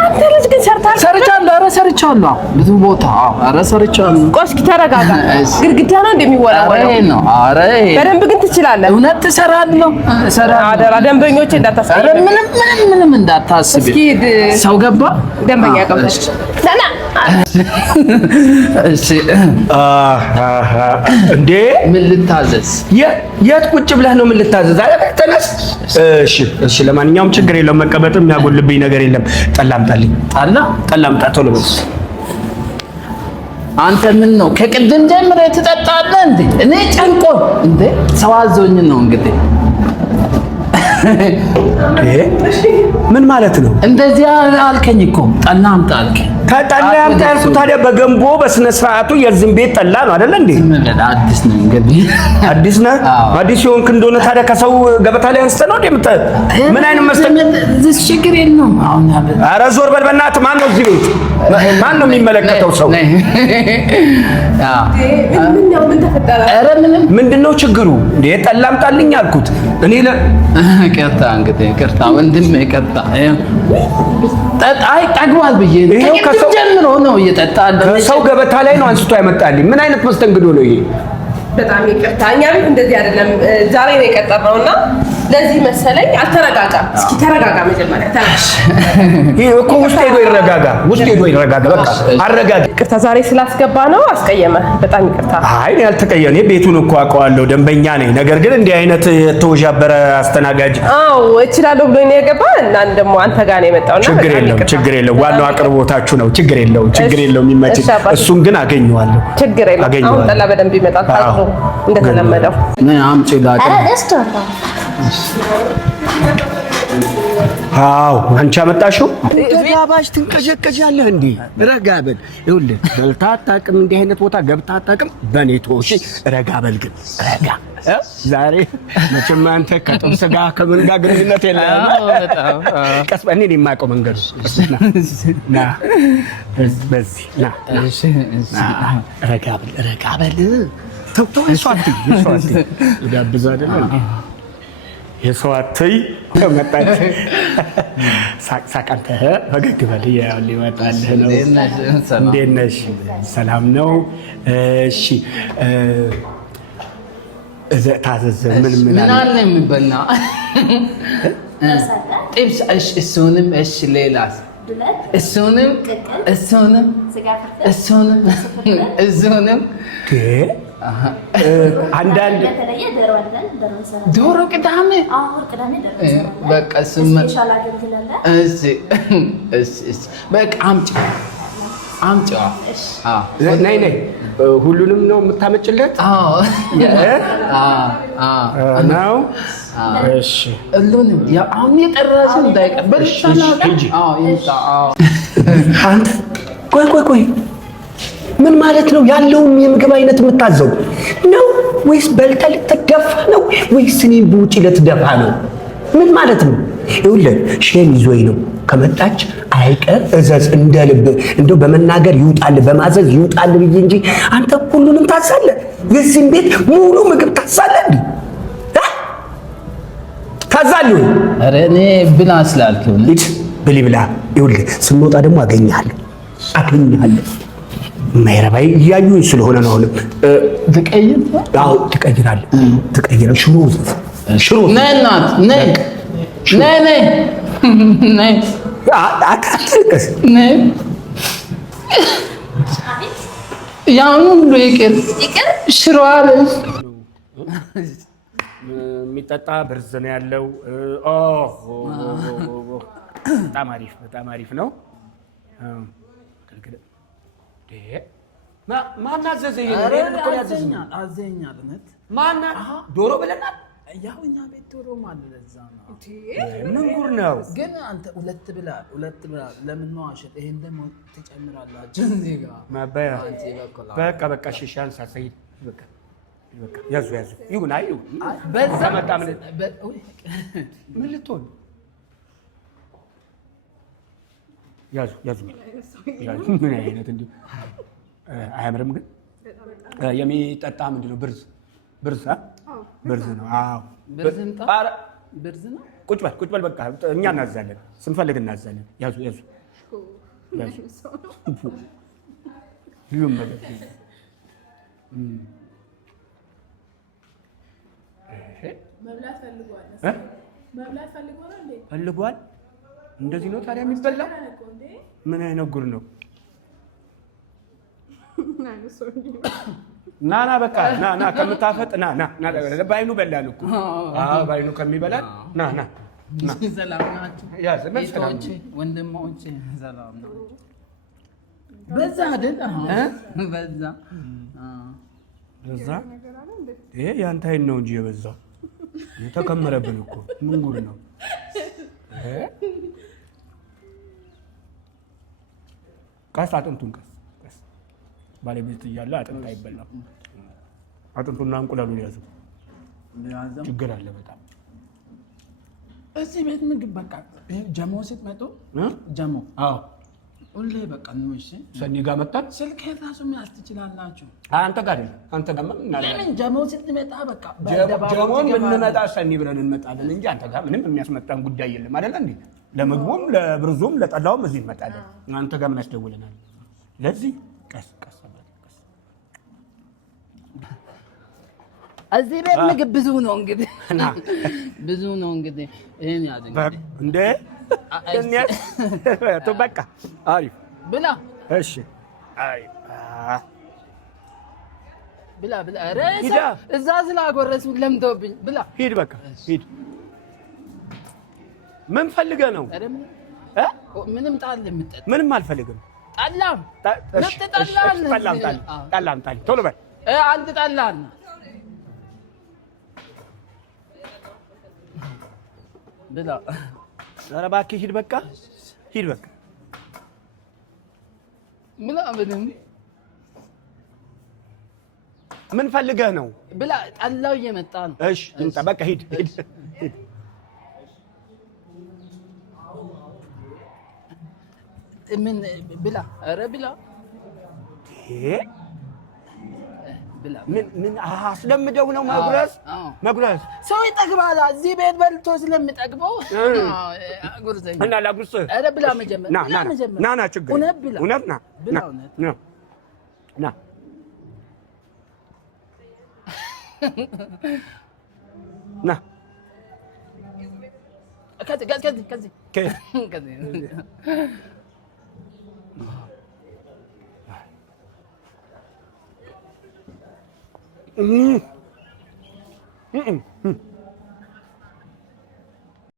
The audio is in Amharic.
አንተ ልጅ ግን ሰርቻለሁ። ኧረ ሰርቻለሁ ብዙ ቦታ። ኧረ ሰርቻለሁ። ቆይ እስኪ ተረጋጋ። ግድግዳ ነው እንደሚወራወረው ነው። ኧረ በደንብ ግን ትችላለህ። እውነት ትሰራለህ። አደራ ደንበኞቼ እንዳታስብ። ኧረ ምንም እንዳታስብ። እስኪ ሰው ገባ ደንበኛ ገባሽ ና እሺ እንዴ ምን ልታዘዝ? የት ቁጭ ብለህ ነው? ምን ልታዘዝ? ተነስ። እሺ ለማንኛውም ችግር የለውም። መቀበጥም ያጎልብኝ ነገር የለም። ጠላምጣልኝ። ጠላምጣ ቶሎ በል። አንተ ምን ነው ከቅድም ጀምረህ ትጠጣለህ እንዴ? እኔ ጨንቆኝ እንዴ ሰው አዞኝ ነው እንግዲህ። ምን ማለት ነው? እንደዚህ አልከኝ እኮ ጠላምጣ አልከኝ። ጠላምጣ ያልኩት ታዲያ በገንቦ በስነ ስርዓቱ የዝም ቤት ጠላ ነው አይደል እንዴ? አዲስ ነው እንግዲህ። አዲስ ነው። አዲስ የሆንክ እንደሆነ ታዲያ ከሰው ገበታ ላይ አንስተ ነው እንደምታ ምን አይነት መስተንግዶ? እዚህ ችግር የለውም። አሁን ኧረ ዞር በል በእናትህ። ማን ነው እዚህ ቤት? ማን ነው የሚመለከተው ሰው? ምን ተፈጠረ? ኧረ ምንድነው ችግሩ እንዴ? ጠላምጣልኝ አልኩት እኔ ይቅርታ እንግዲህ ይቅርታ ወንድም ይቅርታ። አይ ጠግቧል ብዬ ከሰው ጀምሮ ነው እየጠጣ ሰው ገበታ ላይ ነው አንስቶ ያመጣልኝ። ምን አይነት መስተንግዶ ነው ይሄ? በጣም ይቅርታ። እኛ ቤት እንደዚህ አይደለም። ዛሬ ነው የቀጠርነውና ለዚህ መሰለኝ። አልተረጋጋም። እስኪ ተረጋጋ መጀመሪያ ተናሽ። ይሄ እኮ ውስጥ ሄዶ ይረጋጋ። በቃ አረጋጋ። ይቅርታ ዛሬ ስላስገባ ነው አስቀየመ። በጣም ይቅርታ። አይ እኔ አልተቀየመ። እኔ ቤቱን እኮ አውቀዋለሁ፣ ደንበኛ ነኝ። ነገር ግን እንዲህ አይነት የተወዣበረ አስተናጋጅ እችላለሁ ብሎኝ ነው የገባ እና ደግሞ አንተ ጋር ነው የመጣውና ችግር የለም። ዋናው አቅርቦታችሁ ነው። ችግር የለውም። ይመች። እሱን ግን አገኘዋለሁ። ችግር የለም። አሁን ጠላ በደንብ ይመጣል ታጥሮ እንደተለመደው። አምጪ ላቀ አንቺ አመጣሽው? ተጋባሽ ትንቀዠቀዣለህ እንዴ? ረጋ በል። ይኸውልህ በልታ አታውቅም፣ እንዲህ አይነት ቦታ ገብታ አታውቅም። በኔ ተወሽ። ረጋ በል ግን ረጋ። ዛሬ መቼም አንተ ከጥብስ ጋር ከምን ጋር ግንኙነት የለህም። ቀስ በል። እኔ የማውቀው መንገዱ ና በዚህ ና። ረጋ በል። ተው እሷ ጋብዛ አይደለም የሰው አትይ መጣች። ሳቃንተ ፈገግ በል። ሊመጣልህ ነው። እንዴት ነሽ? ሰላም ነው? እሺ ታዘዘ። ምን አለ የሚበላ ጥብስ? እሱንም እሺ። ሌላስ? እሱንም አንዳንድ ዶሮ ቅዳሜ በቃ በቃ አምጪ። ነይ ሁሉንም ነው የምታመጭለት? ነው። እሺ ሁሉንም አሁን የጠራሽ እንዳይቀበል አንተ ቆይ ምን ማለት ነው? ያለውን የምግብ አይነት የምታዘው ነው ወይስ በልተህ ልትደፋ ነው ወይስ እኔን በውጪ ልትደፋ ነው? ምን ማለት ነው? ይኸውልህ ሼም ይዞኝ ነው። ከመጣች አይቀር እዘዝ እንደ ልብ እንደው በመናገር ይውጣል በማዘዝ ይውጣል ብዬ እንጂ አንተ ሁሉንም ታዛለህ። የዚህን ቤት ሙሉ ምግብ ታዛለህ እንዴ? ታዛለህ? ኧረ እኔ ብላ ስላልከው ብላ። ይኸውልህ ስንወጣ ደግሞ አገኘሃለሁ። ማይረባይ እያዩኝ ስለሆነ ነው። አሁንም ትቀይር? አዎ ትቀይራለህ። ሽሮ ነይ አታልቅስ። ያው ሁሉ ይቅር ሽሮ አለ። የሚጠጣ ብርዝ ነው ያለው። በጣም አሪፍ ነው። ማን አዘዘ? አዘኛል። እውነት ማን? ዶሮ ብለናል። ያው እኛ ቤት ዶሮ ማለት ለዛ ነው። ምን ጉር ነው ግን አንተ ሁለት ብላ ለምን ነው አሸጥ? ይሄን ደግሞ ትጨምራላችሁ እዚህ ጋር ማባያ። በቃ ሽሻን ሳሰይ በቃ ያዙ ይሁን። አይ በዛ መጣ። ምን ልትሆን ያዙ ምን አይነት እንዴ? አያምርም። ግን የሚጠጣ ምንድነው? ብርዝ ነው። አዎ ብርዝ ነው። ቁጭ በል በቃ እኛ እናዛለን ስንፈልግ እናዛለን ያዙ ይሁን ማለት መብላት ፈልጓል እንዴ ፈልጓል እንደዚህ ነው ታዲያ የሚበላው ምን አይነት ጉር ነው ና በቃ ና ከምታፈጥ ና ባይኑ በላን እኮ ባይኑ ከሚበላን ና ሰላም ናችሁ ያ ዘመን ወንድሞቼ ሰላም ነው በዛ አይደል በዛ ያንተ አይን ነው እንጂ የበዛው ተከመረብን እኮ ምን ጉር ነው ቀስ አጥንቱን ቀስ ባለቤት እያለ አጥንት አይበላም አጥንቱና እንቁላሉን ያዘው ችግር አለ በጣም እዚህ ቤት ምግብ በቃ ጀሞ ስትመጡ ጀሞ አዎ ሁሌ በቃ ነው እሺ ሰኒ ጋር መጣን ስልክ ራሱ መያዝ ትችላላችሁ አንተ ጋር ምን ለምን ጀሞ ስትመጣ በቃ ጀሞን እንመጣ ሰኒ ብለን እንመጣለን እንጂ አንተ ጋር ምንም የሚያስመጣን ጉዳይ የለም አይደል እንዴ ለምግቡም ለብርዙም ለጠላውም እዚህ እንመጣለን አንተ ጋር ምን ያስደውለናል ለዚህ ቀስ እዚህ ቤት ምግብ ብዙ ነው እንግዲህ ይሄን ያዝ እንዴ በቃ አሪፍ ብላ እሺ አሪፍ ብላ ረሳ እዛ ስላጎረሱ ለምቶብኝ ብላ ሂድ በቃ ሂድ ምን ፈልገህ ነው ምንም ጣል የምጠጣ ምንም አልፈልግም ጠላም ቶሎ በል አንተ ጠላን ብላ ኧረ እባክህ ሂድ በቃ ምን ፈልገህ ነው ብላ ጠላው እየመጣ ነው እሺ እንጣ በቃ ሂድ ምን ብላ ኧረ ብላ ምን አስለምደው ነው መጉረስ ሰው ይጠግባል እዚህ ቤት በልቶ ስለሚጠግበው ጉርዘኛ እና ላጉርስህ ኧረ ብላ መጀመሪያ ና ችግር እውነት ና ከዚህ